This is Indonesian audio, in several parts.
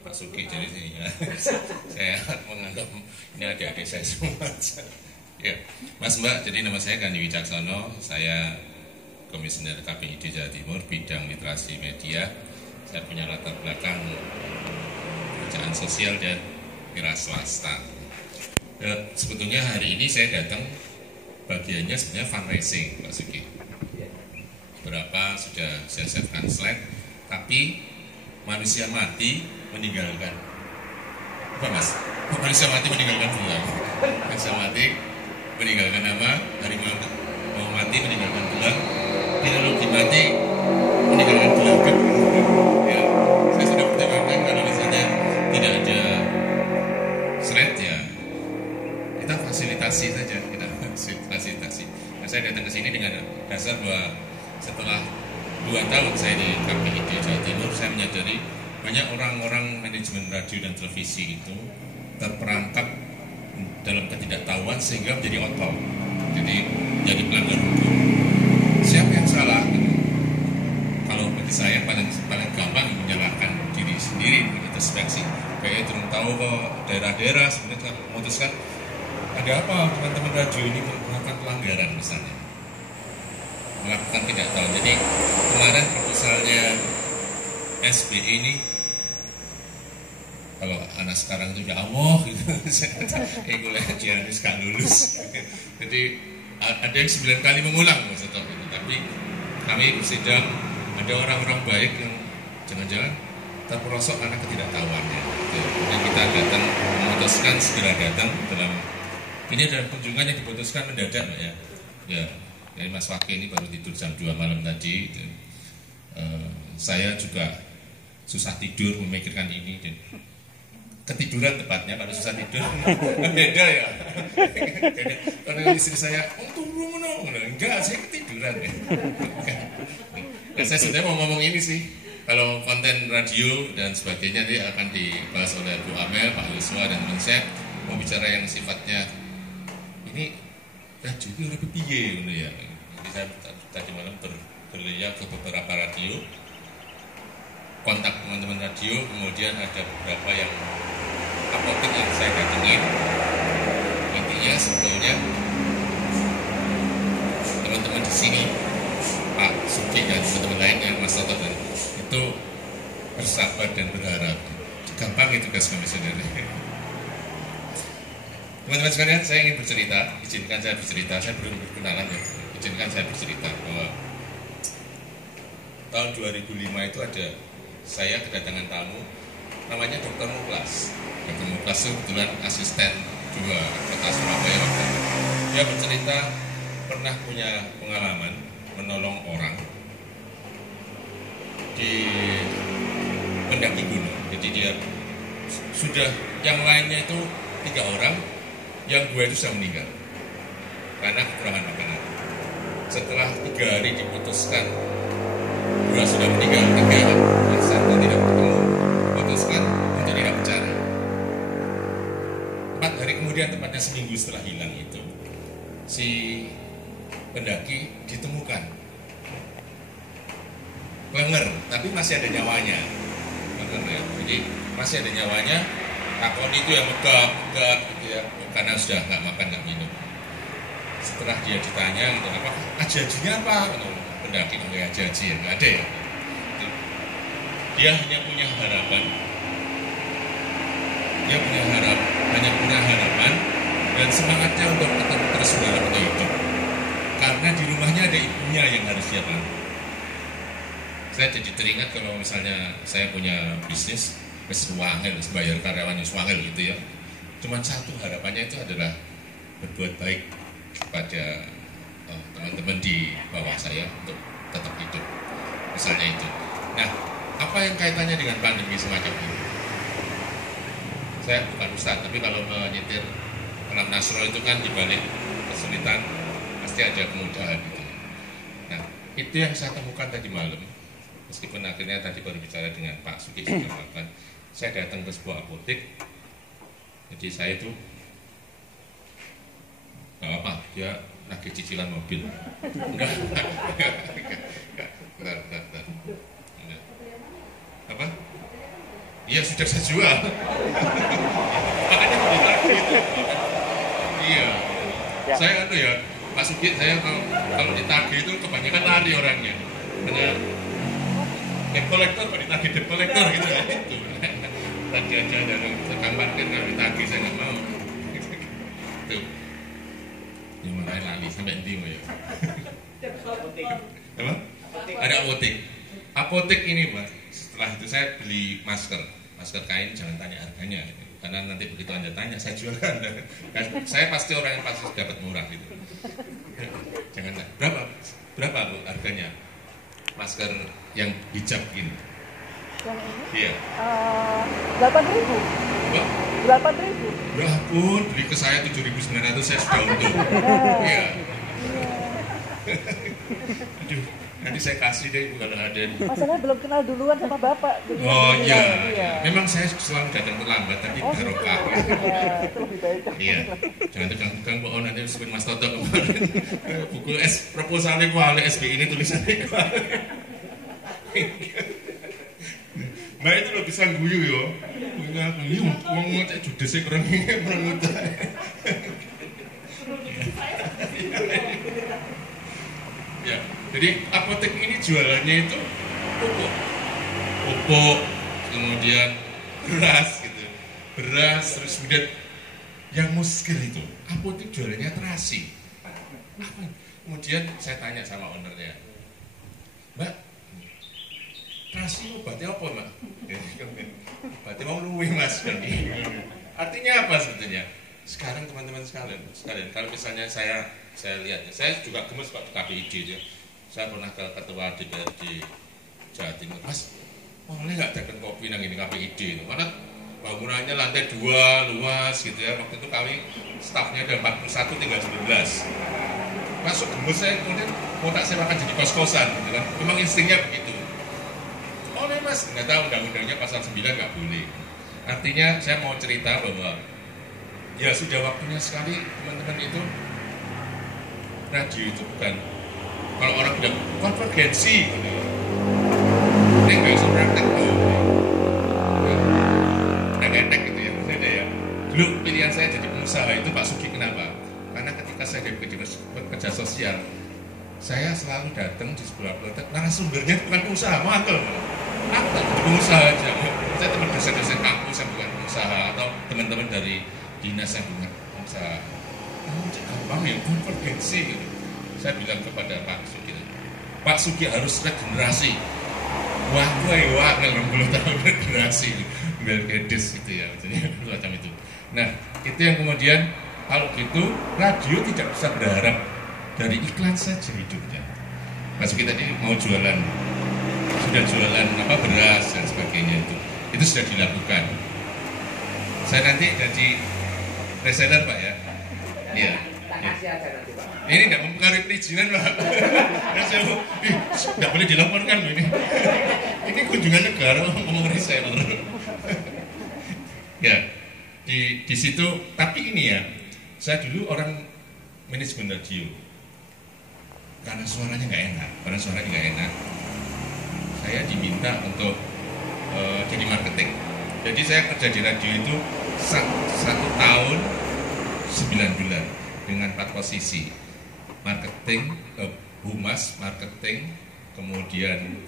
Pak Suki dari sini ya. Saya menganggap ini adik-adik saya semua. Ya, Mas Mbak, jadi nama saya Gandhi Wicaksono, saya Komisioner KPID Jawa Timur, bidang literasi media. Saya punya latar belakang pekerjaan sosial dan wira swasta. Sebetulnya hari ini saya datang bagiannya sebenarnya fundraising, Pak Suki. Berapa sudah saya siapkan slide, tapi manusia mati meninggalkan apa Mas? Manusia mati meninggalkan tulang. Manusia mati meninggalkan nama, harimau mau mati meninggalkan tulang, teknologi mati meninggalkan tulang. Ya, saya sudah pertimbangkan kalau misalnya tidak ada slide ya kita fasilitasi saja, kita fasilitasi. Nah, saya datang ke sini dengan dasar bahwa setelah 2 tahun saya di KPID Jawa Timur, saya menyadari banyak orang-orang manajemen radio dan televisi itu terperangkap dalam ketidaktahuan sehingga menjadi outlaw, jadi pelanggar hukum. Siapa yang salah? Kalau bagi saya paling gampang menyalahkan diri sendiri, introspeksi. Kayak itu tahu kok daerah-daerah sebenarnya memutuskan ada apa teman-teman radio ini melakukan pelanggaran misalnya, melakukan tidak tahu. Jadi kemarin proposalnya SBI ini, kalau anak sekarang itu ya Allah gitu, kuliah dia harus gak lulus. Jadi ada yang 9 kali mengulang maksudnya itu. Tapi kami bersidang ada orang-orang baik yang jangan-jangan terperosok karena ketidaktahuannya. Dan kita datang memutuskan segera datang dalam ini adalah kunjungan yang diputuskan mendadak ya. Ya. Jadi Mas Wakil ini baru tidur jam 2 malam tadi. Saya juga susah tidur memikirkan ini dan ketiduran tepatnya. Kalau susah tidur beda ya. Karena istri saya tunggu enggak, saya ketiduran ya. Nah, saya sebenarnya mau ngomong ini sih. Kalau konten radio dan sebagainya nanti akan dibahas oleh Bu Amel, Pak Yuswa dan teman saya, mau bicara yang sifatnya ini radio itu lebih piye gitu ya. Jadi saya tadi malam berlayar ke beberapa radio, kontak teman-teman radio, kemudian ada beberapa yang apotek yang saya datengin. Intinya sebetulnya teman-teman di sini, Pak Suki dan teman-teman lainnya, Mas Toto dan itu bersabar dan berharap. Gampang itu tugas komisioner. Teman-teman sekalian, saya ingin bercerita, izinkan saya bercerita, saya belum berkenalan ya, izinkan saya bercerita bahwa tahun 2005 itu ada saya kedatangan tamu, namanya Dr. Muklas. Dr. Muklas itu kebetulan asisten 2 kota Surabaya waktu itu. Dia bercerita pernah punya pengalaman menolong orang di pendaki gunung. Jadi dia sudah, yang lainnya itu 3 orang, yang 2 itu sudah meninggal karena kekurangan makanan. Setelah 3 hari diputuskan 2 sudah meninggal, 3 yang 1 tidak bertemu, putuskan untuk tidak bicara. 4 hari kemudian, tepatnya seminggu setelah hilang itu, si pendaki ditemukan lenger, tapi masih ada nyawanya. Lenger ya, jadi masih ada nyawanya. Takon itu yang megap gitu ya, karena sudah nggak makan nggak minum. Setelah dia ditanya gitu, apa ajajinya apa? Pendaki nggak ajaji ya, nggak ada ya. Dia hanya punya harapan. Dia hanya punya harapan dan semangatnya untuk tetap terus berharap untuk hidup. Karena di rumahnya ada ibunya yang harus dia bantu. Saya jadi teringat kalau misalnya saya punya bisnis, wangel, bayar karyawannya wangel gitu ya. Cuma satu harapannya itu adalah berbuat baik kepada teman-teman di bawah saya untuk tetap hidup. Misalnya itu. Nah, apa yang kaitannya dengan pandemi semacam ini? Saya bukan ustadz, tapi kalau menyetir alam nasrul itu kan dibalik kesulitan pasti ada kemudahan gitu. Nah, itu yang saya temukan tadi malam. Meskipun akhirnya tadi baru bicara dengan Pak Suki sudah melakukan. Saya datang ke sebuah apotek. Jadi saya itu nggak apa, dia nagih cicilan mobil. Enggak. Apa? Iya sudah saya jual. Makanya ditagih itu. Iya. Ya. Saya ya Pak Sigit, saya kalau ditagih itu kebanyakan lari orangnya. Karena debt collector, Pak ditagih debt collector gitu ya itu. Tadi aja dari tukang parkir kalau ditagih saya nggak mau. Tuh. Ini mulai lali sampai nanti ya. Apa? Ada apotek. Apotek ini Pak. Setelah itu saya beli masker kain, jangan tanya harganya. Karena nanti begitu Anda tanya, saya jualkan. Saya pasti orang yang pasti dapat murah gitu. Jangan tanya. Berapa Bu harganya? Masker yang hijab gini. Yang ini? Iya. 8.000. 8.000. Ya ampun, beli ke saya 7.900 saya sudah untung. Iya. Aduh, nanti saya kasih deh kalau ada. Masalahnya belum kenal duluan sama Bapak. Oh iya. Memang saya selalu datang terlambat, tapi barokah. Iya, itu lebih baik. Iya. Jangan tegang-tegang Mbak On, nanti disebut Mas Toto kemarin. Buku proposalnya kuali SBI ini tulisannya kuali. Mbak itu lo bisa guyu yo. Iya, uang ngocek judesnya kurang ngutang. Ya, jadi apotek ini jualannya itu pupuk, kemudian beras gitu, terus kemudian yang muskil itu apotek jualannya terasi. Apa? Kemudian saya tanya sama ownernya, Mbak, terasi obatnya apa Mbak? Obatnya mau luwih Mas. Artinya apa sebetulnya? Sekarang teman-teman sekalian, kalau misalnya saya lihat, saya juga gemes Pak di KPID ya. Saya pernah ke ketua DPRD Jawa Timur, Mas, boleh nggak dagang kopi nang ini KPID itu? Karena bangunannya lantai 2 luas gitu ya. Waktu itu kami stafnya ada 41 tinggal 19. Masuk gemes saya kemudian mau tak sewakan jadi kos-kosan gitu kan. Memang instingnya begitu. Oleh Mas, nggak tahu undang-undangnya pasal 9 nggak boleh. Artinya saya mau cerita bahwa ya sudah waktunya sekali teman-teman itu radio itu bukan kalau orang bilang konvergensi gitu. Ini nggak usah praktek tuh. Nek-nek gitu ya maksudnya ya. Dulu pilihan saya jadi pengusaha itu Pak Sugi kenapa? Karena ketika saya jadi pekerja sosial, saya selalu datang di sebuah protek narasumbernya bukan pengusaha, mangkel. Aku tak jadi pengusaha aja. Saya teman dosen-dosen kampus yang bukan pengusaha atau teman-teman dari dinas yang bukan pengusaha. Gampang ya, konvergensi gitu. Saya bilang kepada Pak Sugi, Pak Sugi harus regenerasi. Wah, nggak 60 tahun regenerasi, Belgedes gitu ya, maksudnya macam itu. Nah, itu yang kemudian kalau gitu radio tidak bisa berharap dari iklan saja hidupnya. Pak Sugi tadi mau jualan, sudah jualan beras dan sebagainya itu sudah dilakukan. Saya nanti jadi reseller Pak ya. Iya. Ini tidak mempengaruhi perizinan Pak. Tidak boleh dilaporkan ini. Ini kunjungan negara ngomong reseller. Ya, di situ. Tapi ini ya, saya dulu orang manajemen radio. Karena suaranya nggak enak, saya diminta untuk jadi marketing. Jadi saya kerja di radio itu 1 tahun 9 bulan dengan 4 posisi, marketing, humas, marketing, kemudian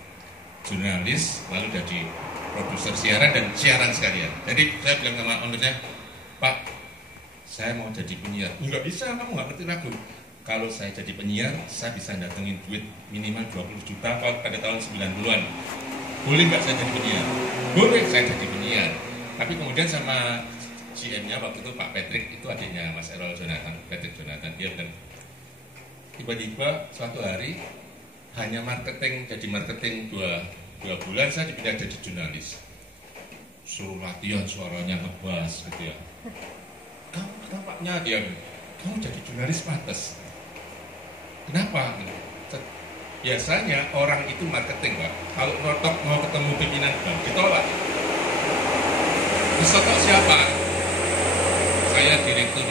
jurnalis, lalu jadi produser siaran dan siaran sekalian. Jadi saya bilang sama ownernya, Pak, saya mau jadi penyiar. Nggak bisa, kamu nggak ngerti lagu. Kalau saya jadi penyiar, saya bisa datengin duit minimal 20 juta pada tahun 90-an. Boleh nggak saya jadi penyiar? Boleh, saya jadi penyiar. Tapi kemudian sama GM-nya waktu itu Pak Patrick, itu adiknya Mas Errol Jonathan, Patrick Jonathan, dia bilang tiba-tiba suatu hari hanya marketing, jadi marketing 2 bulan saya dipindah jadi jurnalis. Suruh latihan suaranya ngebas gitu ya. Kamu tampaknya dia, kamu jadi jurnalis pantas. Kenapa? Biasanya orang itu marketing Pak, kalau notok mau ketemu pimpinan bank ditolak. Disotok siapa? Saya direktur,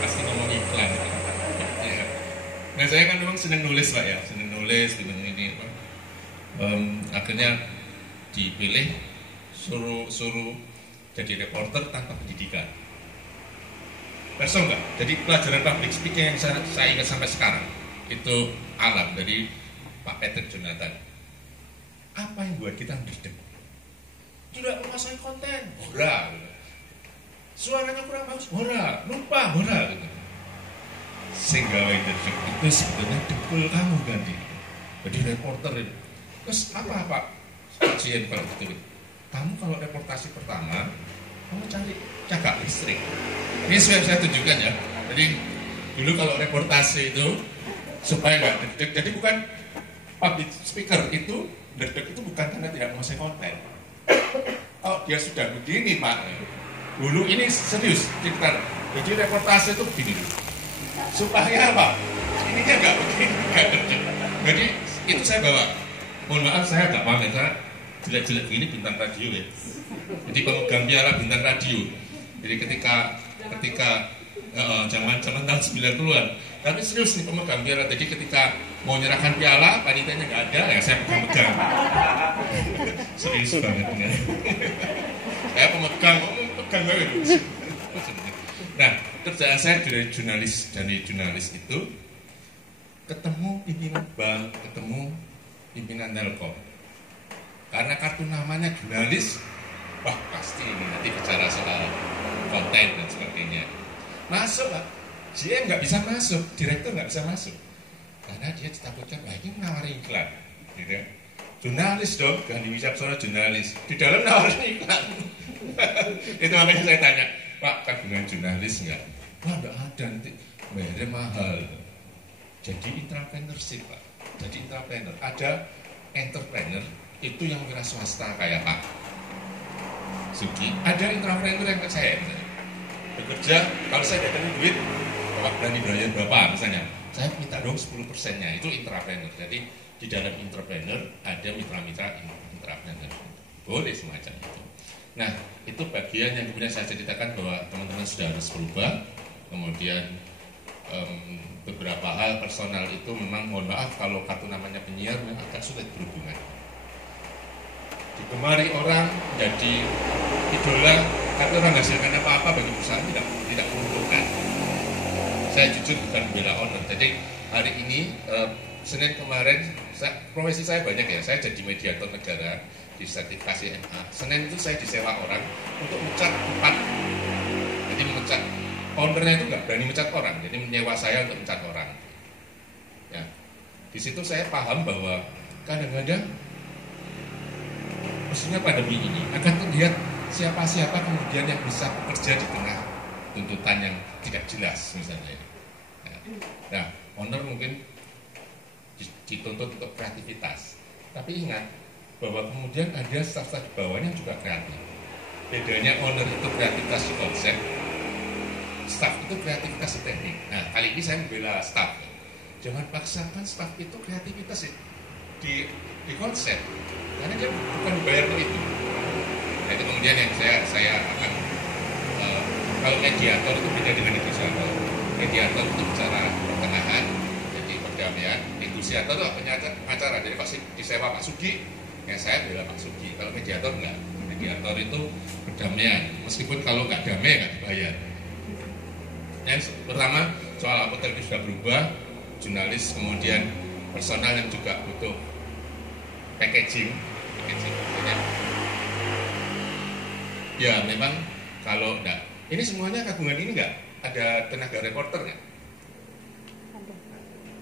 pasti ngomong iklan. Ya. Nah saya kan memang senang nulis Pak ya, senang nulis, senang ini. Akhirnya dipilih suruh jadi reporter tanpa pendidikan. Perso enggak? Jadi pelajaran public speaking yang saya ingat sampai sekarang itu alam dari Pak Patrick Jonathan. Apa yang buat kita ngedek? Tidak menguasai konten, hora. Suaranya kurang bagus, hora. Lupa, hora. Gitu. Sehingga itu sebetulnya dengkul kamu kan jadi reporter itu. Terus apa Pak kajian kalau gitu? Kamu kalau reportasi pertama, kamu cari cagak listrik. Ini saya tunjukkan ya. Jadi dulu kalau reportasi itu supaya nggak deg-deg. Jadi bukan public speaker itu deg-deg itu bukan karena tidak menguasai konten. Oh dia sudah begini Pak. Dulu ini serius cerita. Jadi reportasi itu begini. Supaya apa? Ininya nggak begini, nggak deg-deg. Jadi itu saya bawa. Mohon maaf saya agak paham ya. Jelek-jelek gini bintang radio ya. Jadi pemegang piala bintang radio. Jadi ketika zaman tahun 90-an. Tapi serius nih pemegang piala. Jadi ketika mau nyerahkan piala, panitianya nggak ada, ya saya pegang. Serius banget ya. Saya pemegang banget. Nah, kerjaan saya dari jurnalis itu ketemu pimpinan bank, ketemu pimpinan Telkom. Karena kartu namanya jurnalis, wah pasti ini nanti bicara soal konten dan sebagainya. Masuk Pak, GM nggak bisa masuk, direktur nggak bisa masuk, karena dia ditakutkan, wah ini menawarin iklan, gitu. Jurnalis dong, Gandhi Wicaksono jurnalis, di dalam nawarin iklan. Itu makanya saya tanya, Pak tabungan jurnalis nggak? Wah nggak ada, nanti bayarnya mahal. Jadi intrapreneurship Pak, jadi intrapreneur, ada entrepreneur itu yang wira swasta kayak Pak Sugi, ada intrapreneur yang kayak saya misalnya bekerja, kalau saya datangin duit Bapak berani bayar Bapak misalnya, saya minta dong 10%-nya, itu intrapreneur. Jadi di dalam entrepreneur ada mitra-mitra intrapreneur, boleh semacam itu. Nah itu bagian yang kemudian saya ceritakan bahwa teman-teman sudah harus berubah. Kemudian beberapa hal personal itu memang mohon maaf kalau kartu namanya penyiar memang agak sulit berhubungan. Digemari orang, jadi idola, tapi orang hasilkan apa-apa bagi perusahaan tidak menguntungkan. Saya jujur bukan membela owner. Jadi hari ini Senin kemarin profesi saya banyak ya. Saya jadi mediator negara di sertifikasi MA. Senin itu saya disewa orang untuk mencat 4. Jadi mencat ownernya itu nggak berani mencat orang, jadi menyewa saya untuk mencat orang. Ya, di situ saya paham bahwa kadang-kadang maksudnya pandemi ini akan terlihat siapa-siapa kemudian yang bisa bekerja di tengah tuntutan yang tidak jelas misalnya. Ya. Nah, owner mungkin dituntut untuk kreativitas, tapi ingat bahwa kemudian ada staff-staff di bawahnya juga kreatif. Bedanya owner itu kreativitas di konsep, staff itu kreativitas di teknik. Nah, kali ini saya membela staff. Jangan paksakan staff itu kreativitas di konsep, karena dia bukan dibayar untuk itu. Nah, itu kemudian yang saya akan kalau mediator itu beda dengan negosiator. Mediator itu bicara pertengahan, jadi perdamaian. Negosiator itu pengacara. Jadi pasti disewa Pak Sugi, ya saya bela Pak Sugi. Kalau mediator enggak. Mediator itu perdamaian. Meskipun kalau nggak damai nggak dibayar. Yang pertama soal apotek itu sudah berubah, jurnalis kemudian personal yang juga butuh packaging. Ya memang kalau enggak, ini semuanya gabungan ini enggak ada tenaga reporter nggak?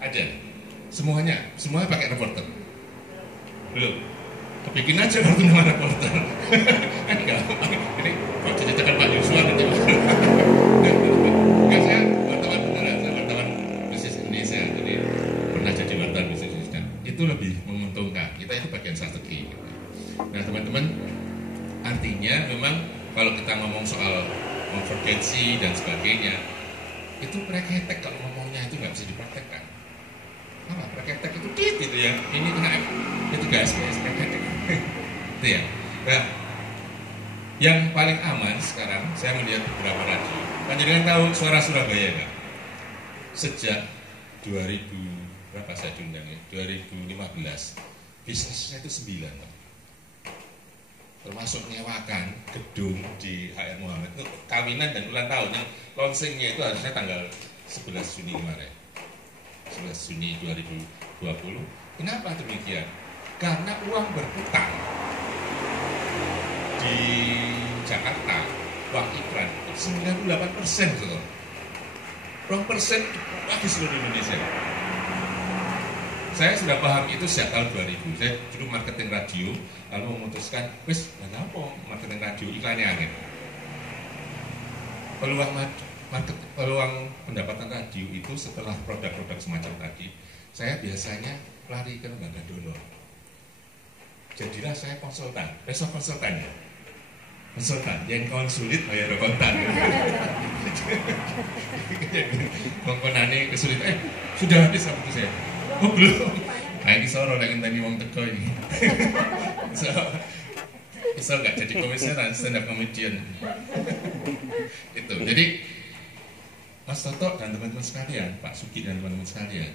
Ada. Semuanya pakai reporter. Belum. Kebikin aja kartu nama reporter. Kan gampang. Ini kalau diceritakan Pak Yusuf nanti. Enggak, saya wartawan bisnis Indonesia, jadi pernah jadi wartawan bisnis Indonesia. Itu lebih menguntungkan. Kita itu bagian strategi. Nah teman-teman, artinya memang kalau kita ngomong soal konvergensi dan sebagainya, itu praktek kalau ngomongnya itu nggak bisa dipraktekkan. Apa praktek itu gitu ya? Ini kena itu nggak SBS praktek. Itu ya. Nah, yang paling aman sekarang saya melihat beberapa radio. Panjenengan tahu Suara Surabaya nggak? Sejak 2000 berapa saya diundang ya? 2015 bisnisnya itu 9 Pak. termasuk nyewakan gedung di HR Muhammad itu kawinan dan ulang tahun yang launchingnya itu harusnya tanggal 11 Juni kemarin, 11 Juni 2020. Kenapa demikian? Karena uang berputar di Jakarta, uang iklan 98% gitu. 2% di seluruh Indonesia. Saya sudah paham itu sejak tahun 2000. Saya dulu marketing radio, lalu memutuskan, wis, kenapa marketing radio iklannya angin. Peluang pendapatan radio itu setelah produk-produk semacam tadi, saya biasanya lari ke lembaga donor. Jadilah saya konsultan, besok konsultan ya. Konsultan, yang konsulit bayar kontan. Komponannya kesulitan, sudah habis waktu saya. Oh belum, kayak kisoro lagi tadi wong teko ini. So nggak jadi komisioner, stand up comedian. Itu, jadi Mas Toto dan teman-teman sekalian, Pak Sugi dan teman-teman sekalian,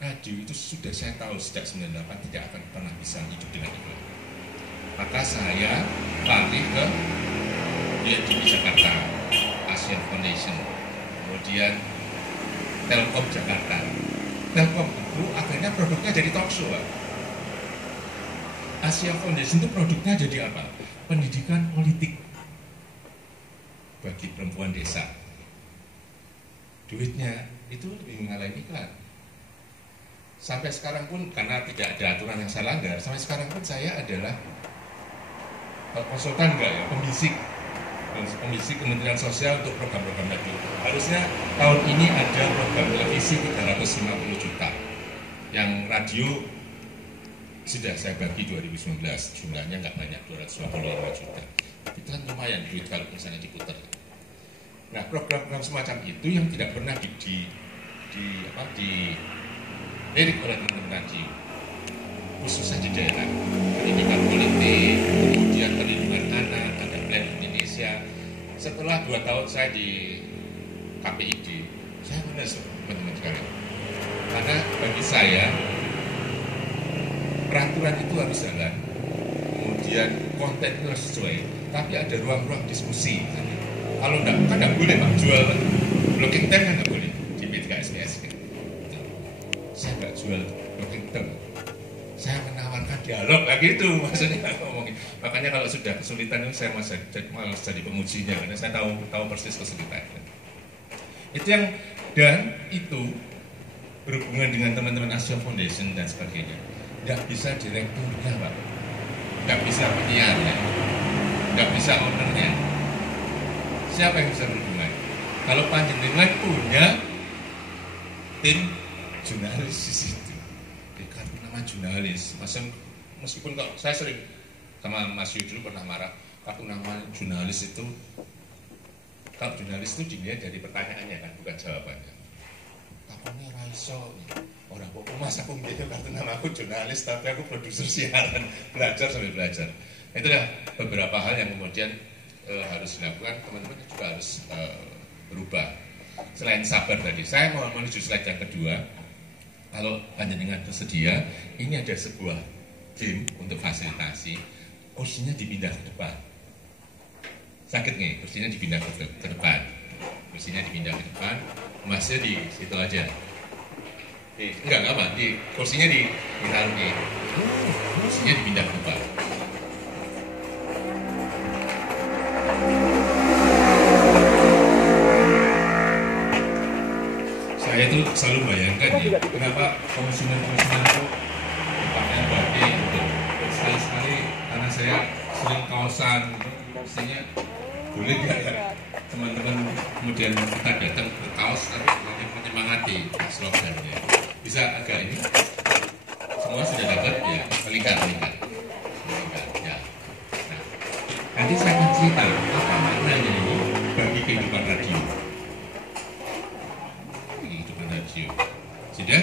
radio itu sudah saya tahu sejak 98 tidak akan pernah bisa hidup dengan iklan. Maka saya lari ke di Jakarta, Asian Foundation, kemudian Telkom Jakarta. Telkom itu akhirnya produknya jadi talk show. Asia Foundation itu produknya jadi apa? Pendidikan politik bagi perempuan desa. Duitnya itu lebih mengalami iklan. Sampai sekarang pun karena tidak ada aturan yang saya langgar, sampai sekarang pun saya adalah konsultan enggak ya, pembisik Kementerian Sosial untuk program-program radio. Harusnya tahun ini ada program televisi 350 juta. Yang radio sudah saya bagi 2019, jumlahnya nggak banyak, 225 juta. Itu kan lumayan duit kalau misalnya diputar. Nah, program-program semacam itu yang tidak pernah dilirik oleh teman-teman radio, khususnya di daerah, pendidikan politik, kemudian perlindungan anak, ada Plan Indonesia. Setelah 2 tahun saya di KPID, saya benar teman-teman sekalian. Karena bagi saya peraturan itu harus jalan, kemudian konten itu harus sesuai, tapi ada ruang-ruang diskusi. Kalau enggak, kan enggak boleh Pak jual blocking time, kan enggak boleh di P3SPS. Saya enggak jual blocking time, saya menawarkan dialog, kayak gitu maksudnya ngomongin. Makanya kalau sudah kesulitan itu saya malas jadi pengujinya, karena saya tahu persis kesulitannya. Itu yang, dan itu berhubungan dengan teman-teman Asia Foundation dan sebagainya. Tidak bisa direkturnya Pak, tidak bisa penyiarnya, tidak bisa ownernya. Siapa yang bisa berhubungan? Kalau panjenengan punya tim jurnalis di situ, kartu nama jurnalis. Meskipun kok saya sering sama Mas Yu dulu pernah marah, kartu nama jurnalis itu, kalau jurnalis itu dilihat dari pertanyaannya kan, bukan jawabannya. Takonnya raiso, orang kok mas aku mikir kartu nama aku jurnalis, tapi aku produser siaran, belajar sambil belajar. Itulah beberapa hal yang kemudian harus dilakukan, teman-teman juga harus berubah. Selain sabar tadi, saya mau menuju slide yang kedua. Kalau panjenengan bersedia, ini ada sebuah game untuk fasilitasi, kursinya dipindah ke depan. Sakit nih, kursinya dipindah ke depan. Kursinya dipindah ke depan, masnya di situ aja. Enggak apa, kursinya ditaruh nih. Kursinya dipindah ke depan. Saya tuh selalu bayangkan ya, kenapa komisioner-komisioner itu pakaian batik gitu. Sekali-sekali karena saya sering kaosan gitu, mestinya boleh gak ya teman-teman kemudian kita datang berkaos tapi menyemangati slogannya. Bisa agak ini, semua sudah dapat ya, melingkar ya. Nah, nanti saya akan cerita apa maknanya ini bagi kehidupan radio. Sudah?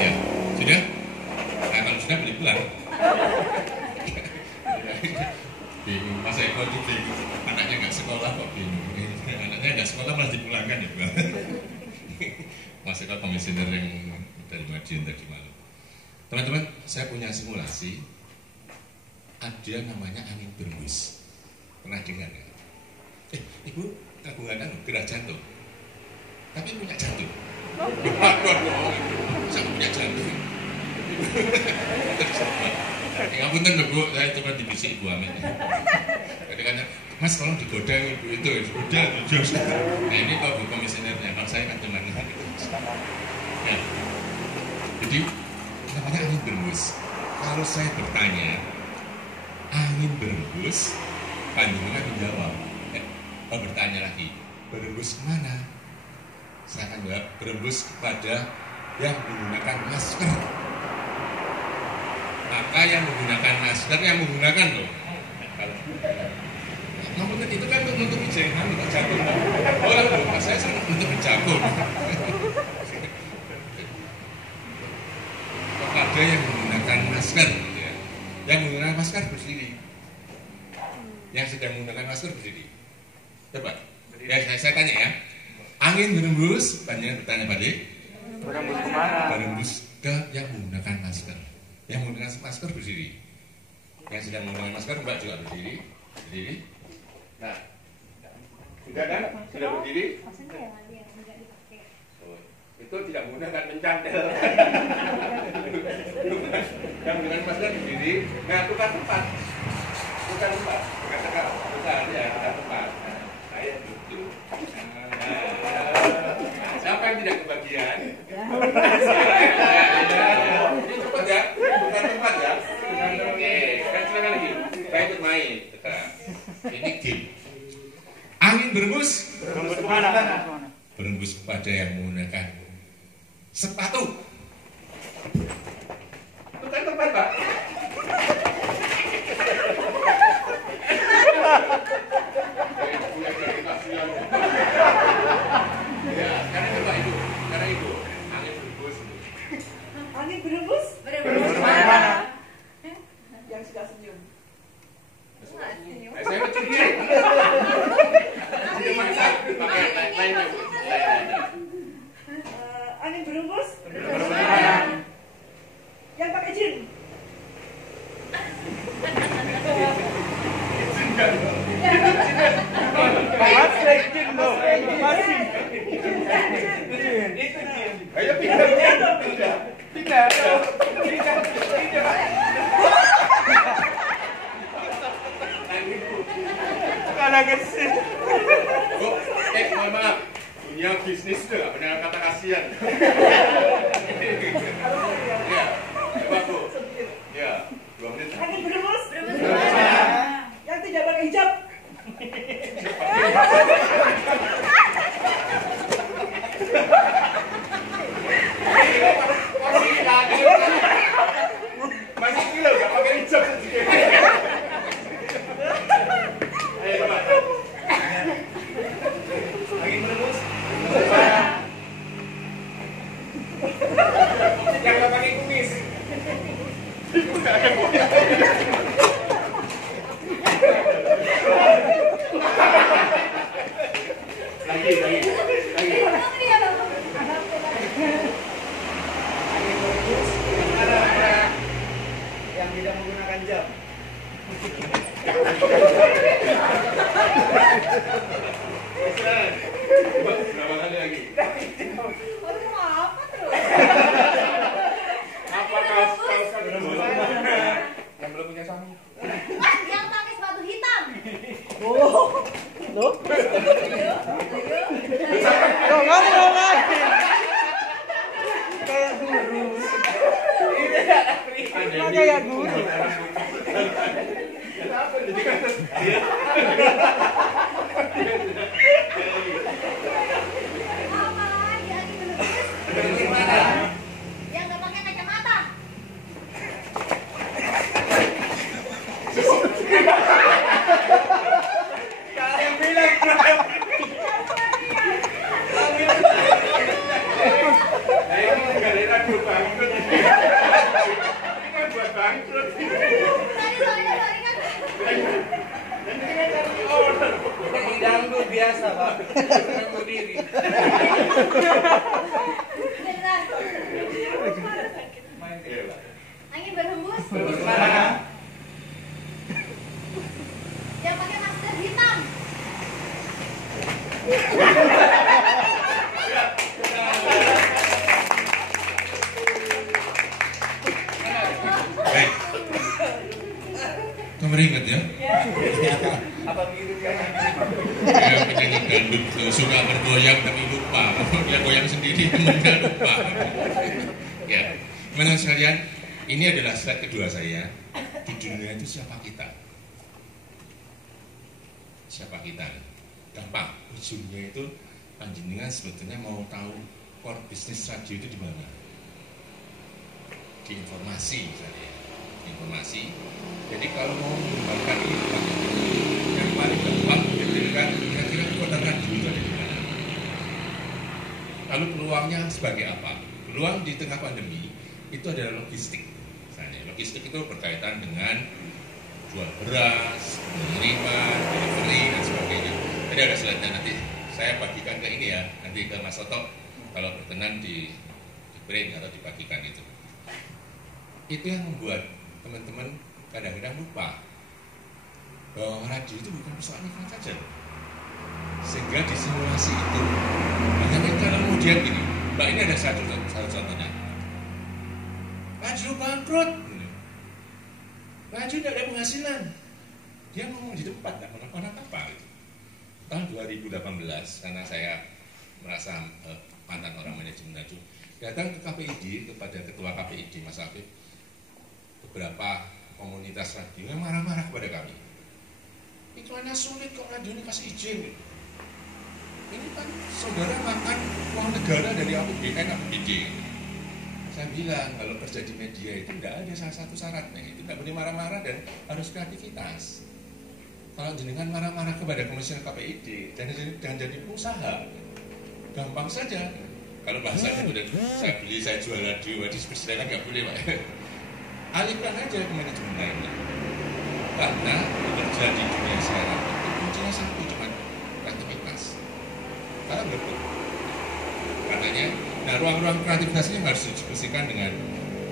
Ya, sudah? Nah, kalau sudah boleh pulang. Bingung, Mas Eko itu bingung. Anaknya nggak sekolah kok bingung. Anaknya nggak sekolah malah dipulangkan ya, Bang. Mas Eko komisioner yang dari Madiun tadi malam. Teman-teman, saya punya simulasi, ada namanya angin berembus. Pernah dengar ya? Ibu kagungan gerak jantung, tapi punya jantung. Saya punya jantung. Ya ampun Bu, saya cuma dibisik Ibu Amin. Kadang-kadang, Mas tolong digoda Ibu itu, digoda, jus. Nah ini kok Bu Komisionernya, kalau saya kan cuma lihat itu. Ya. Jadi namanya angin berembus. Kalau saya bertanya, angin berembus, panjenengan menjawab. Kalau bertanya lagi, berembus kemana? Saya akan jawab, berembus kepada yang menggunakan masker. Maka yang menggunakan masker, yang menggunakan loh. Namun itu kan untuk menutupi jengan, untuk jagung. Oh lah, saya sangat untuk jagung. Kepada yang menggunakan masker, ya. Yang menggunakan masker berdiri. Yang sedang menggunakan masker berdiri. Coba, ya saya tanya ya. Angin berembus, panjenengan bertanya balik. Berembus kemana? Berembus ke yang menggunakan masker. Yang menggunakan masker berdiri. Yang sedang menggunakan masker Mbak juga berdiri. Berdiri. Nah, sudah kan? Sudah berdiri? Oh, itu tidak menggunakan mencantel. Yang menggunakan masker berdiri. Nah, tukar tempat. Tukar tempat. Tukar ya, tukar tempat. Nah, saya duduk. Siapa yang tidak kebagian? Ini cepat ya, bukan tempat ya. Oke, kan silakan lagi. Saya ikut main. Ini game. Angin berembus. Berembus kemana? Berembus kepada yang menggunakan sepatu. Bukan tempat Pak. Ya, karena itu Pak Ibu. Karena itu angin berembus. Angin berembus? Berembus kemana? Yang suka senyum. Saya kecil. Lainnya Bu. Angin berembus? Berembus kemana? Yang pakai jin. Ayo pindah. Karena kesini. Bu, mohon maaf. Dunia bisnis itu nggak benar kata kasihan. Ya, coba Bu. Ya, 2 menit. Angin berembus? Yang tidak pakai hijab. Masih kilo nggak pakai hijab sedikit. Ayo coba. Angin berembus. Yang nggak pakai kumis. Lagi. Yang tidak menggunakan jam. Berapa kali lagi? Apa kaos yang belum punya suami? Yang pakai sepatu hitam. Oh, loh? Kayak guru. Kayak guru. Apa lagi angin berembus? Yang nggak pakai kacamata. Yang bilang dangdut biasa Pak. Berdiri. Beneran. Angin meringet ya. Apa mirip kayak Ya penyanyi gandum tuh suka bergoyang tapi lupa. Dia goyang sendiri temennya lupa. Ya, teman-teman sekalian, ini adalah slide kedua saya. Di dunia itu siapa kita? Siapa kita? Gampang. Ujungnya itu panjenengan sebetulnya mau tahu core bisnis radio itu di mana? Di informasi misalnya. Informasi. Jadi kalau mau mengembangkan ini, yang paling gampang mendetilkan kira-kira kekuatan radio itu ada di mana. Lalu peluangnya sebagai apa? Peluang di tengah pandemi itu adalah logistik. Misalnya, logistik itu berkaitan dengan jual beras, pengiriman, delivery dan sebagainya. Jadi ada slide-nya nanti saya bagikan ke ini ya, nanti ke Mas Toto kalau berkenan di print atau dibagikan itu. Itu yang membuat teman-teman kadang-kadang lupa bahwa radio itu bukan persoalan iklan saja. Sehingga di simulasi itu makanya kalau kemudian gini, Mbak, ini ada satu contohnya. Radio bangkrut, radio tidak ada penghasilan. Dia ngomong di tempat, tidak melakukan apa-apa gitu. Tahun 2018 karena saya merasa mantan orang manajemen radio, datang ke KPID kepada ketua KPID Mas Afif, beberapa komunitas radio yang marah-marah kepada kami. Iklannya sulit kok, radio ini kasih izin. Ini kan saudara makan uang negara dari APBN, APBD. Saya bilang kalau kerja di media itu tidak ada salah satu syaratnya, itu tidak boleh marah-marah dan harus kreativitas. Kalau jenengan marah-marah kepada komisioner KPID dan jangan jadi pengusaha, gampang saja. Kalau bahasanya udah saya beli, saya jual radio, jadi persidangan nggak boleh Pak. Alihkan aja ke manajemen lainnya. Karena bekerja di dunia sekarang itu kuncinya satu, cuma kreativitas. Karena berbeda. Katanya, nah ruang-ruang kreativitas ini harus didiskusikan dengan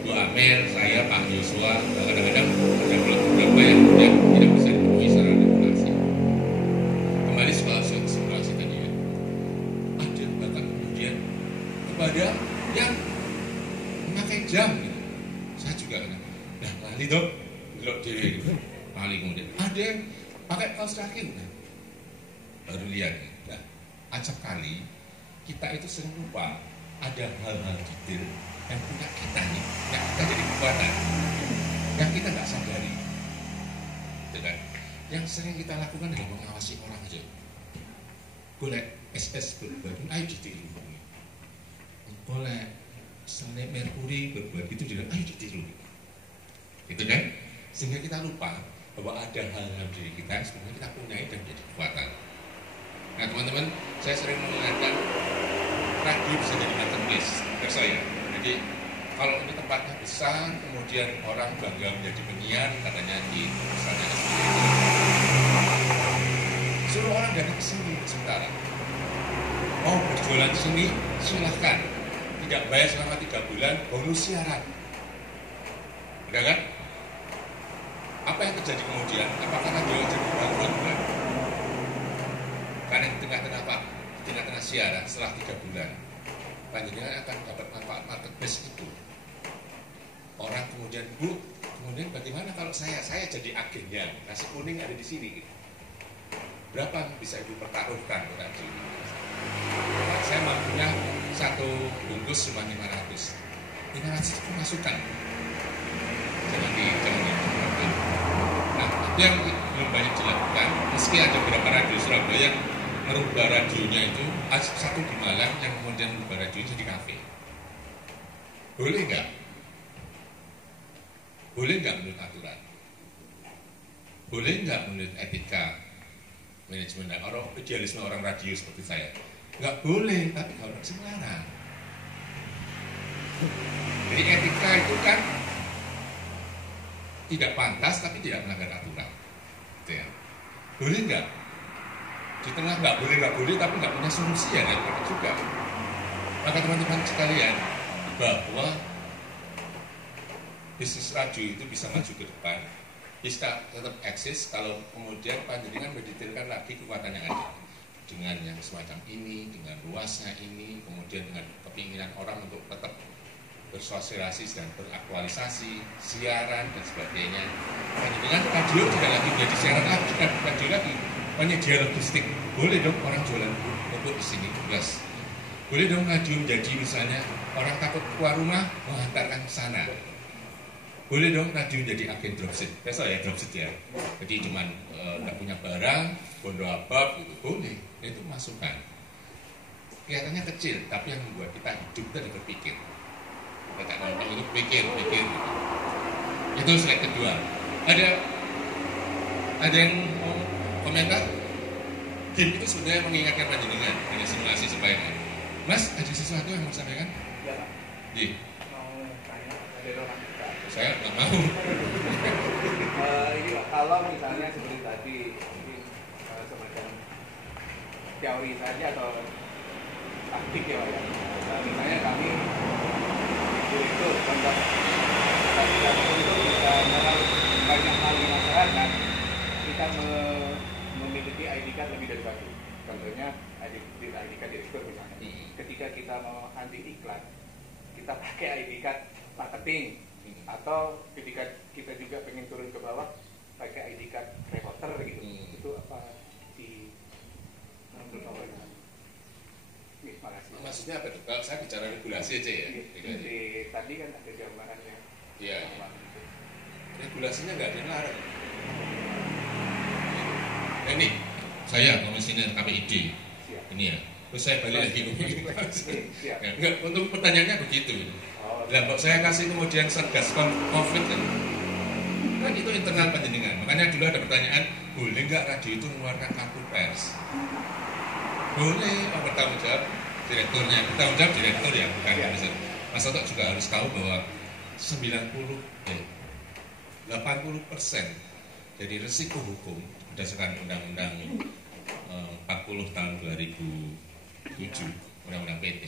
Bu Amir, saya, Pak Yosua. Kadang-kadang ada beberapa yang kemudian tidak bisa dipenuhi secara regulasi. Kembali soal simulasi tadi ya. Ada bahkan kemudian kepada yang memakai jam gitu. Saya juga nah lali dong, belok diri gitu. Lali kemudian ada yang pakai kaos kaki nah, baru lihat nah, acap kali kita itu sering lupa ada hal-hal detail yang punya kita nih, yang kita jadi kekuatan yang kita nggak sadari kan? Yang sering kita lakukan adalah mengawasi orang aja. Boleh SS berbuat ayo ditiru, boleh misalnya Merkuri berbuat gitu juga ayo ditiru gitu kan, sehingga kita lupa bahwa ada hal-hal diri kita yang sebenarnya kita punya dan menjadi kekuatan. Nah teman-teman, saya sering mengingatkan radio bisa jadi marketplace saya. Jadi kalau ini tempatnya besar, kemudian orang bangga menjadi penyiar, katanya di misalnya suruh orang datang ke sini sementara. Mau berjualan di sini silahkan, tidak bayar selama 3 bulan, bonus siaran. Udah kan? Apa yang terjadi kemudian? Apakah radio jadi bulan-bulan? Karena di tengah-tengah Pak, di tengah-tengah siaran setelah 3 bulan, panjenengan akan dapat manfaat marketplace itu. Orang kemudian, Bu, kemudian bagaimana kalau saya jadi agennya, nasi kuning ada di sini. Berapa bisa Ibu pertaruhkan ke radio? Nah, saya mampunya 1 bungkus cuma 500. 500 itu masukan. Jangan di. Nah, itu yang belum banyak dilakukan. Meski ada beberapa radio Surabaya yang merubah radionya itu, satu di Malang yang kemudian merubah radio itu di kafe. Boleh nggak? Boleh nggak menurut aturan? Boleh nggak menurut etika manajemen orang idealisme orang radio seperti saya? Nggak boleh, tapi kalau nggak melarang. Jadi etika itu kan tidak pantas tapi tidak melanggar aturan. Gitu ya. Boleh nggak? Di tengah nggak boleh tapi nggak punya solusi ya nggak juga. Maka teman-teman sekalian, bahwa bisnis radio itu bisa maju ke depan, bisa tetap eksis kalau kemudian panjenengan mendetailkan lagi kekuatan yang ada dengan yang semacam ini, dengan luasnya ini, kemudian dengan kepinginan orang untuk tetap bersosialisasi dan beraktualisasi, siaran dan sebagainya. Dengan radio tidak lagi menjadi siaran lagi, radio lagi penyedia logistik. Boleh dong orang jualan pupuk di sini, jelas. Boleh dong radio menjadi misalnya orang takut keluar rumah menghantarkan ke sana. Boleh dong radio menjadi agen dropship. Besok ya dropship ya. Jadi cuman nggak punya barang, bondo apa gitu. Boleh, itu masukan. Kelihatannya kecil, tapi yang membuat kita hidup dan berpikir. Kita ngomong itu pikir. Gitu. Itu slide kedua. Ada yang mau komentar? Game itu sebenarnya mengingatkan panjenengan, hanya simulasi supaya Mas, ada sesuatu yang mau sampaikan? Ya, Pak. Iya. Mau tanya dari orang kita. Saya nggak mau. Ini Pak, kalau misalnya seperti tadi, mungkin semacam teori saja atau taktik ya Pak ya. Misalnya kami direktur contoh tapi untuk bisa melalui banyak hal di masyarakat, kita memiliki ID card lebih dari satu. Contohnya ID card direktur misalnya. Ketika kita mau anti iklan, kita pakai ID card marketing. Atau ketika kita juga pengen turun ke bawah, pakai ID card reporter gitu. Itu apa di menurut Bapak? Terima kasih. Maksudnya apa tuh? Kalau saya bicara regulasi aja ya. Tadi kan ada gambarannya. Iya. Regulasinya nggak ada yang larang. Nah, ini saya komisioner KPID. Siap. Ini ya. Terus saya balik lagi Siap. ya, enggak, untuk pertanyaannya begitu. Nah, kok saya kasih kemudian Satgas Covid kan itu internal panjenengan. Makanya dulu ada pertanyaan, boleh nggak radio itu mengeluarkan kartu pers? Boleh, bertanggung jawab direkturnya. Bertanggung jawab direktur ya, bukan komisioner. Mas Otok juga harus tahu bahwa 80% dari risiko hukum berdasarkan Undang-Undang 40 tahun 2007 Undang-Undang PT.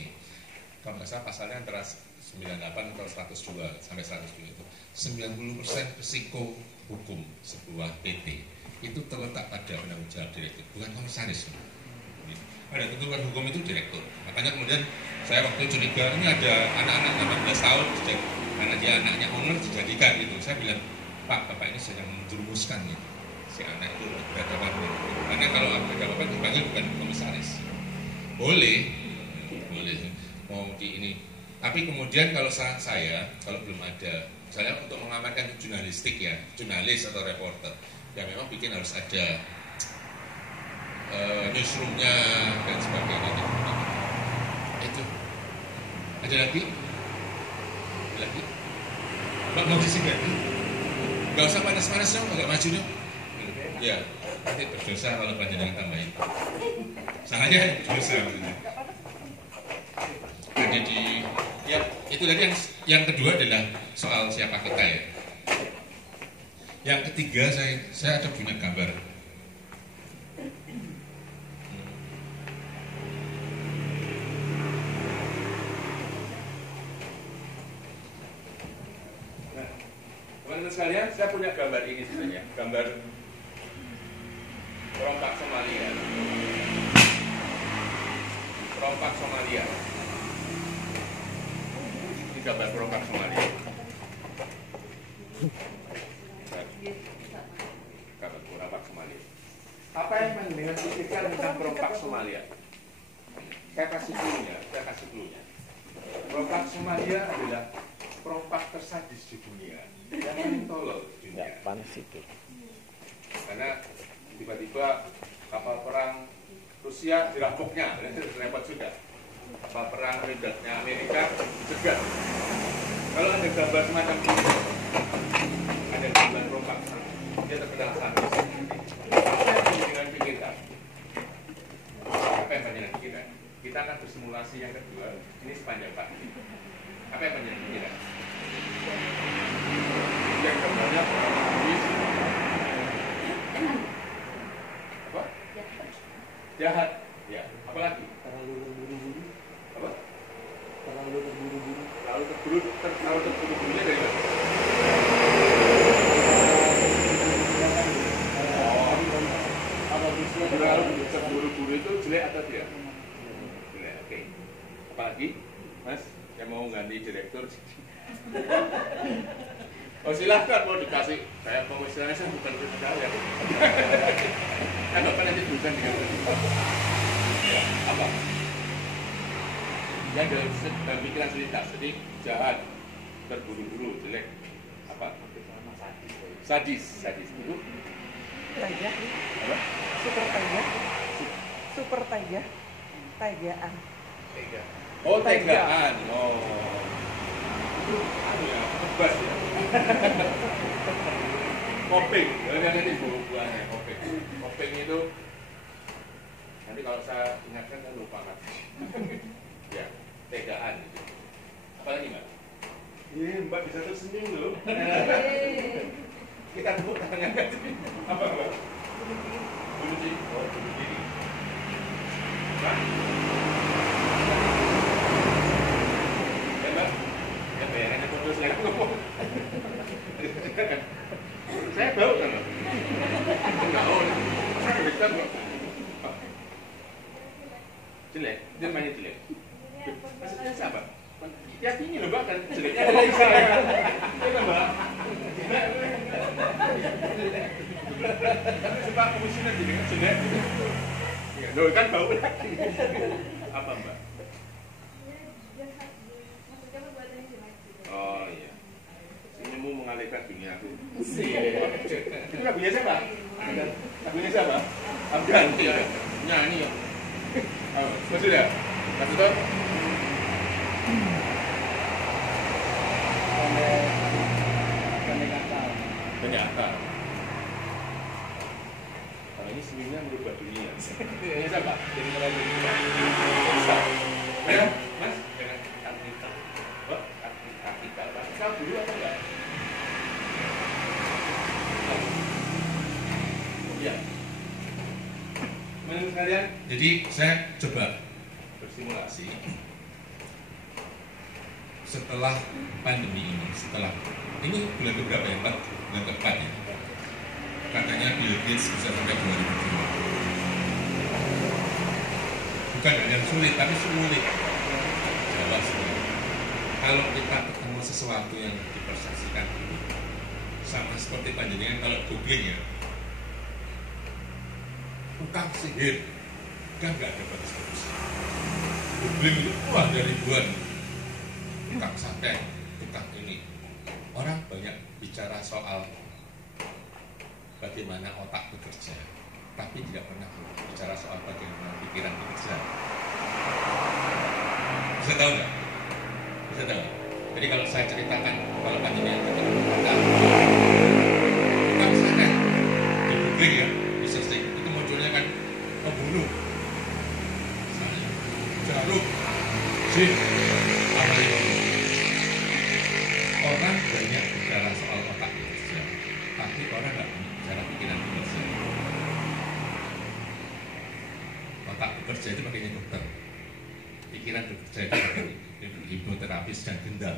Kalau nggak salah pasalnya antara 98 atau 102 sampai 102 itu 90% risiko hukum sebuah PT itu terletak pada penanggung jawab direktur, bukan komisaris. Ada ketentuan hukum itu direktur. Makanya kemudian saya waktu curiga ini ada anak-anak 18 tahun karena dia anaknya owner dijadikan gitu. Saya bilang, Pak, Bapak ini sedang menjerumuskan nih si anak itu berhadapan gitu. Karena kalau ada apa-apa dipanggil bukan komisaris. Boleh mau di ini. Tapi kemudian kalau saran saya, kalau belum ada, misalnya untuk mengamankan jurnalistik ya, jurnalis atau reporter, ya memang bikin harus ada newsroomnya dan sebagainya. Itu. Ada lagi? Mbak mau disini lagi? Gak usah panas-panas dong, agak maju dong. Ya, nanti berdosa kalau panjenengan tambahin. Sangatnya dosa. Ada di, ya itu tadi yang kedua adalah soal siapa kita ya. Yang ketiga saya ada punya gambar. Teman-teman sekalian, saya punya gambar ini sebenarnya, gambar perompak Somalia. Perompak Somalia. Ini gambar perompak Somalia. Gambar perompak Somalia. Apa yang mendengar pikirkan tentang perompak Somalia? Saya kasih clue-nya. Perompak Somalia adalah perompak tersadis di dunia. Yang paling tolol di dunia. Panas itu. Karena tiba-tiba kapal perang Rusia dirampoknya, repot juga. Kapal perang Amerika cegat. Kalau ada gambar semacam ini, ada gambar perompak dia terkenal sadis. Apa yang panjenengan pikirkan? Apa yang panjenengan pikirkan? Kita akan bersimulasi yang kedua. Ini sepanjang pagi. Apa yang panjenengan pikirkan? Yang gambarnya apa? Jahat. Ya. Apa lagi? Terlalu terburu-buru. Apa? Terlalu terburu-buru. Terlalu terburu-burunya dari mana? Apa bisa Terlalu terburu-buru itu jelek atau tidak? Jelek. Oke. Apa lagi, Mas? Yang mau ganti direktur? Oh silahkan mau dikasih Kayak komisioner saya bukan urusan saya. Kan Bapak nanti bukan dengan ya, apa? Yang dalam pikiran cerita sedih, jahat, terburu-buru, jelek, apa? Sadis itu. Tega. Apa? Super tega. Super tega. Tegaan. Tega. Oh, tegaan. Oh. Itu ya, bebas ya. Koping, yang ini buahnya koping. Koping itu nanti kalau saya ingatkan saya lupa kan. Ya, tegaan gitu. Apa lagi Mbak? Iya, Mbak bisa tersenyum loh. Kita tepuk tangan aja. Apa Mbak? Bunuh diri. Oh, bunuh diri. Mbak? Ya Mbak? Ya bayangannya foto saya ngomong. Saya bau kan? Enggak bau. Kita bau. Jelek, dia mainnya jelek. Maksudnya siapa? Ya ini loh Mbak kan jeleknya dari saya. Iya Mbak. Coba komisioner jadi kan jelek. Loh kan bau lagi. Apa Mbak? Oh iya. Senyummu mengalihkan dunia aku. Itu lagunya siapa? Lagunya siapa? Afgan. Nyanyi ya. Oh, sudah. Mas Tuto? Banyak akal. Kalau ini sebenarnya merubah dunia. Ini siapa? Jadi mulai dari bisa. Ya, Mas? Jangan artikel. Oh, artikel. Kau dulu apa enggak? Iya. Menurut kalian? Jadi saya coba bersimulasi setelah pandemi ini, ini bulan keberapa ya Pak? Bulan keempat ya. Katanya Bill Gates bisa sampai 2002. Bukan hanya sulit, tapi sulit. Jawab sulit. Kalau kita ketemu sesuatu yang dipersepsikan sama seperti panjenengan kalau googling ya, tukang sihir kan nggak ada bagus-bagus. Googling itu wah ada ribuan, tukang sate, tukang ini. Orang banyak bicara soal bagaimana otak bekerja, tapi tidak pernah bicara soal bagaimana pikiran bekerja. Bisa tahu nggak? Bisa tahu. Jadi kalau saya ceritakan kalau panjenengan ketemu tukang sate di googling ya, di searching itu munculnya kan pembunuh, misalnya jarum, jin, apa itu. Orang banyak bicara soal otak bekerja, tapi orang nggak banyak bicara pikiran bekerja. Otak bekerja itu pakainya dokter, pikiran bekerja itu pakai hipnoterapis dan gendam.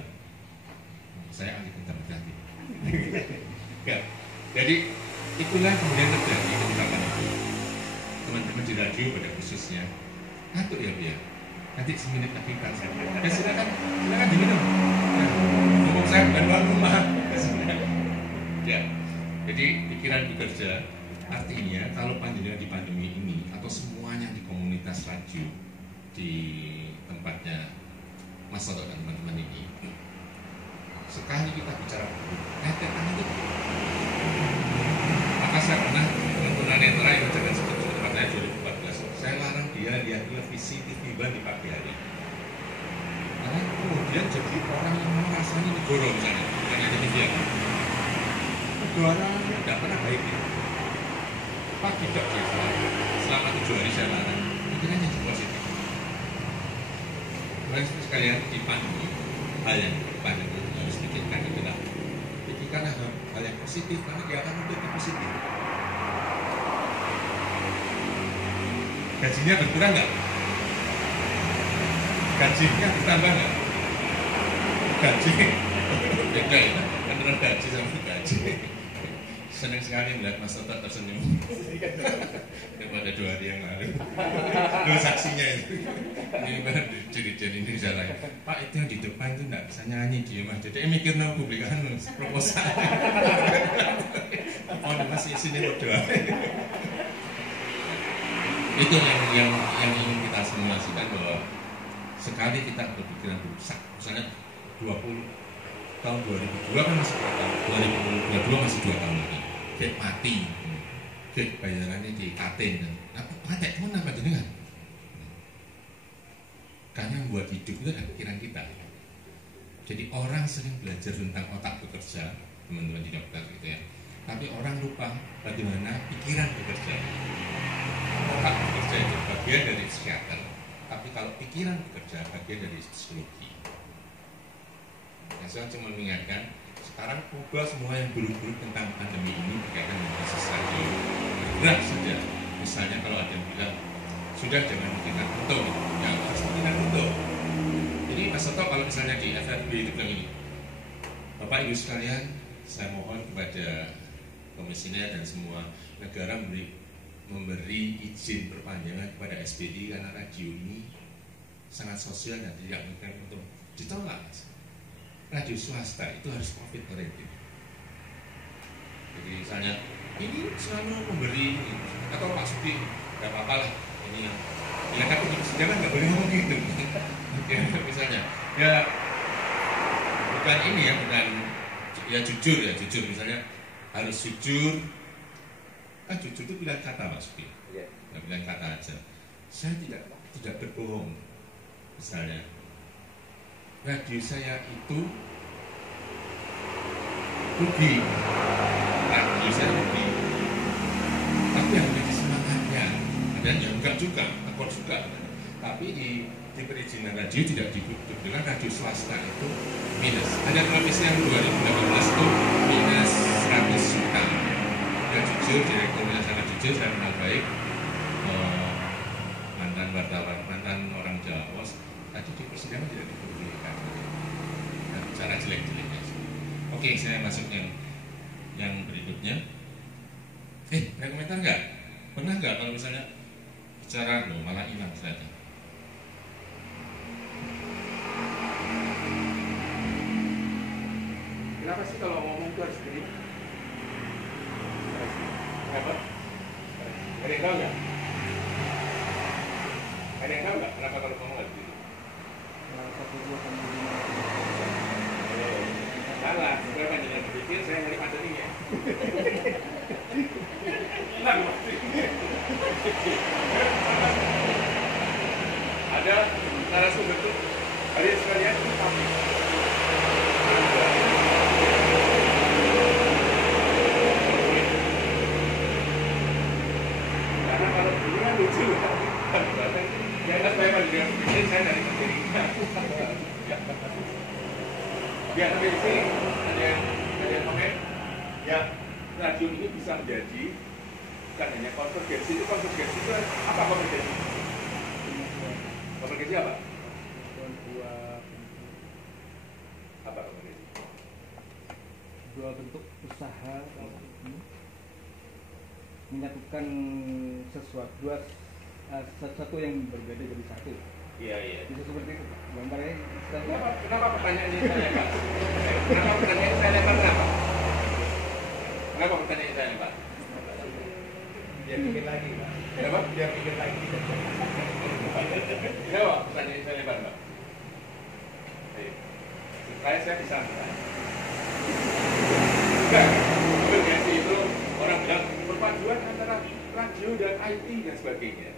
Saya ahli gendam hati. Ya, jadi itulah kemudian terjadi ketika pandemi. Teman-teman di radio pada khususnya ngantuk ya biar nanti semenit lagi kan saya. Ya silakan diminum. Ngomong saya bukan tuan rumah. Ya, jadi pikiran bekerja artinya kalau panjenengan di pandemi ini atau semuanya di komunitas radio di tempatnya Mas Soto dan teman-teman ini, sekali kita bicara netekan itu, maka saya pernah dengan tunanetra yang menjaga tempat saya 2014, saya larang dia lihat televisi TV di pagi hari, karena kemudian jadi orang yang merasanya negoro misalnya, bukan hanya TV ya, negara tidak pernah baik ya. Pagi dok selama 7 hari saya larang, pikirannya positif. Bapak sekalian di pandemi, hal yang pandemi harus pikirkan itulah. Pikirkan hal yang positif, karena dia akan menjadi positif. Gajinya berkurang nggak? Gajinya bertambah nggak? Gaji beda ya, antara gaji sama gaji. senang sekali melihat Mas Toto tersenyum daripada 2 hari yang lalu. Dua saksinya itu. Ini jadi Indonesia lain. Pak itu yang di depan itu nggak bisa nyanyi dia Mas. Jadi mikir no publikan proposal. Oh masih sini berdoa. Itu yang ingin kita simulasikan bahwa sekali kita berpikiran rusak, misalnya tahun 2002 kan masih 2 tahun, 2022 masih 2 tahun lagi. Kayak mati, kayak bayarannya dikaten. Mati pun apa jenengan? Karena yang buat hidup itu adalah pikiran kita. Jadi orang sering belajar tentang otak bekerja, teman-teman di dokter gitu ya. Tapi orang lupa bagaimana pikiran bekerja. Otak bekerja itu bagian dari psikiater, tapi kalau pikiran bekerja bagian dari psikologi. Nah, saya cuma mengingatkan, sekarang ubah semua yang buruk-buruk tentang pandemi ini berkaitan dengan kasus radio. Bergerak saja. Misalnya kalau ada yang bilang, sudah jangan bikinkan foto, ya harus bikinkan foto. Jadi Mas Toto kalau misalnya di FRB itu bilang ini, Bapak Ibu sekalian, saya mohon kepada komisioner dan semua negara memberi izin perpanjangan kepada SBY karena radio ini sangat sosial dan tidak memberikan untung. Ditolak. Radio swasta itu harus profit oriented. Jadi misalnya ini selalu memberi atau Pak Suki nggak apa-apa lah ini yang kan jangan nggak boleh ngomong gitu. Ya, misalnya ya bukan ini ya bukan ya jujur misalnya harus jujur. Jujur itu pilihan kata Pak Suki. Nggak pilihan kata aja. Saya tidak berbohong. Misalnya radio saya itu rugi, radio saya rugi, tapi yang menjadi semangatnya ada yang enggak juga, takut juga. Tapi di perizinan radio tidak dibutuhkan radio swasta itu minus. Ada televisi yang 2018 itu minus 100 juta. Ya jujur, direkturnya sangat jujur dan sangat baik. Mantan wartawan, mantan orang Jawa tadi di persidangan tidak dipublikasikan. Cara jelek-jeleknya. Oke, saya masuk yang berikutnya. Ada komentar nggak? Pernah nggak kalau misalnya bicara malah hilang saya. Kenapa sih kalau ngomong itu harus gini? Kenapa? Ada yang tahu nggak? Ada yang tahu nggak? Kenapa kalau ngomong harus gini? Salah, saya kan dengan berpikir saya nyari materinya. Ada narasumber itu, hari sekalian tapi karena kalau dulu kan lucu ya kan saya pada dengan berpikir saya dari materi. Ya, tapi di sini ada yang komen, ya radio ini bisa menjadi bukan hanya konvergensi itu apa konvergensi? Konvergensi apa? Apa konvergensi? Dua bentuk usaha menyatukan sesuatu yang berbeda jadi satu. Iya. Bisa seperti itu. Gambarnya Kenapa pertanyaan ini saya lebar? Kenapa pertanyaan ini saya lebar? Kenapa pertanyaan ini saya lebar? Dia pikir lagi, Pak. Kenapa? Dia pikir lagi. Kenapa pertanyaan ini saya lebar, Pak? Saya bisa menilai. Bukan. Konvergensi itu orang bilang perpaduan antara radio dan IT dan sebagainya.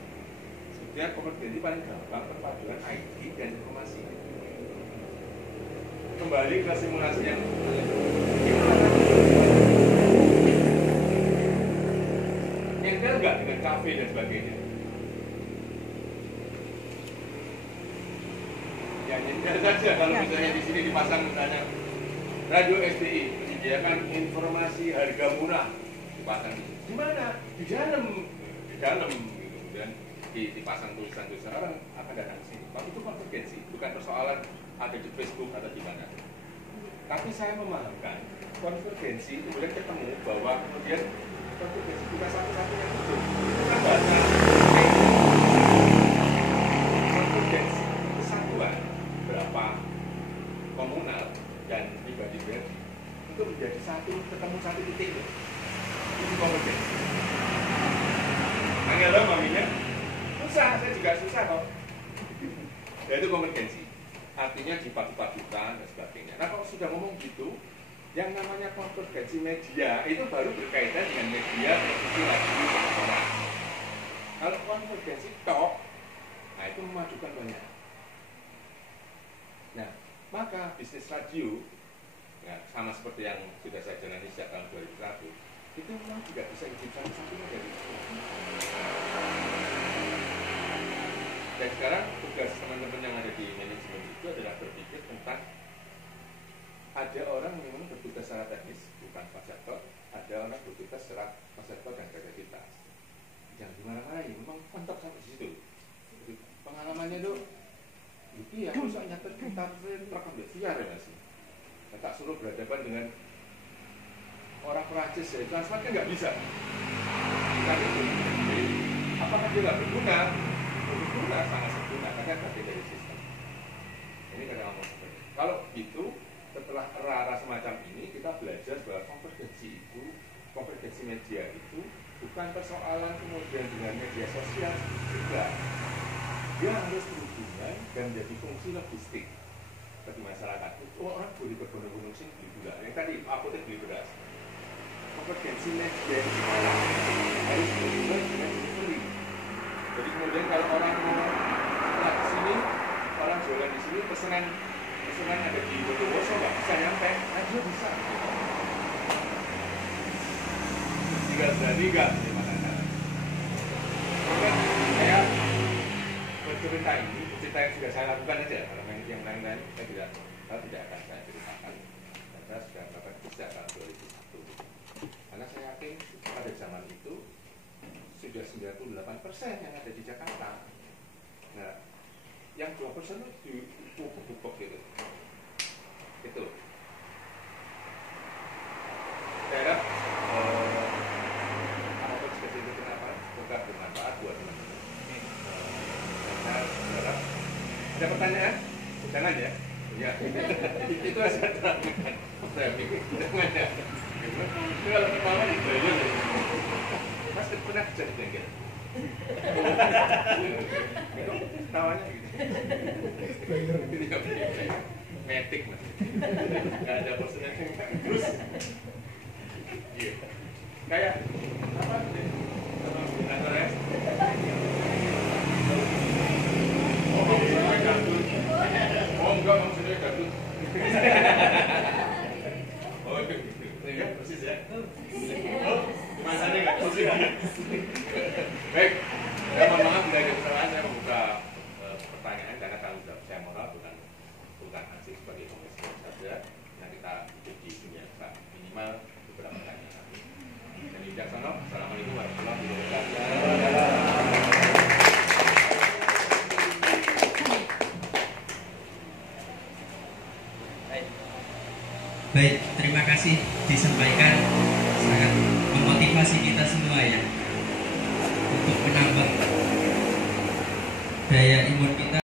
Sebetulnya konvergensi paling gampang perpaduan IT dan informasi. Kembali ke simulasi yang nyentel nggak dengan kafe dan sebagainya? Ya nyentel saja kalau misalnya di sini dipasang misalnya radio SBY menyediakan informasi harga murah dipasang di mana? Di dalam kemudian dipasang tulisan-tulisan orang akan datang ke sini. Tapi itu konvergensi, bukan persoalan ada di Facebook atau di mana. Tapi saya memahamkan konvergensi kemudian ketemu bahwa kemudian konvergensi bukan satu-satunya itu. Kita bahasa konvergensi kesatuan berapa komunal dan pribadi-pribadi itu menjadi satu, ketemu satu titik itu. Itu konvergensi. Angel dong maminya? Susah, saya juga susah kok. Ya itu konvergensi. Artinya dipadu-padukan dan sebagainya. Nah kalau sudah ngomong gitu, yang namanya konvergensi media itu baru berkaitan dengan media televisi radio orang. Kalau konvergensi tok, nah itu memajukan banyak. Nah maka bisnis radio, ya, sama seperti yang sudah saya jalani sejak tahun 2001, itu memang juga bisa izin satu-satunya dari itu. Dan sekarang tugas teman-teman yang ada di manajemen itu adalah berpikir tentang ada orang yang memang bertugas secara teknis, bukan konseptor, ada orang bertugas secara konseptor dan kreativitas. Jangan dimarahin, memang mantap sampai di situ. Jadi, pengalamannya tuh, itu ya, susah nyatet gitar, rekam di VR ya masih. Tak suruh berhadapan dengan orang Perancis ya, translate kan nggak bisa. Tapi itu, jadi, apakah dia nggak berguna? Berguna, sangat berguna, karena bagian dari sistem. Ini kadang ngomong seperti itu. Kalau itu, setelah era-era semacam ini, kita belajar bahwa konvergensi itu, konvergensi media itu, bukan persoalan kemudian dengan media sosial juga. Dia harus berhubungan dan menjadi fungsi logistik bagi masyarakat. Oh, orang boleh berbondong-bondong sini beli gula. Yang tadi, apotek beli beras. Konvergensi media itu sekarang harus berhubungan dengan delivery. Jadi kemudian kalau orang mau ke sini, orang jualan di sini, pesanan ada di Bondowoso nggak bisa nyampe, nah dia bisa. Tinggal berani nggak gimana? Kemudian saya bercerita ini, cerita yang sudah saya lakukan aja. Kalau yang lain-lain saya tidak akan saya ceritakan. Dan saya sudah melakukan sejak tahun 2001. Karena saya yakin pada zaman itu sudah 98% yang ada di Jakarta. Nah, yang 2% itu dipupuk gitu. Itu. Daerah apapun seperti itu kenapa? Semoga bermanfaat buat teman-teman. Dan saya berharap ada pertanyaan? Jangan ya. Ya, itu saya terangkan. Saya pikir jangan ya. Itu kalau pertama itu aja. Mas pernah kerja di bengkel? Itu tawanya gitu. Metik mas. Gak ada bosannya. Terus iya. Kayak apa sih? Kalau ya? Oh, maksudnya gandul. Oh enggak, maksudnya gandul. Oh iya, persis ya. Oh, masanya nggak persis. Baik, saya mohon maaf bila ada kesalahan, saya membuka pertanyaan karena tanggung jawab saya moral bukan ansih sebagai komisioner saja. Yang kita hidup di dunia minimal beberapa pertanyaan. Dan Wicaksono, assalamualaikum warahmatullahi wabarakatuh. Baik, terima kasih disampaikan, sangat memotivasi kita semua ya untuk menambah daya imun kita.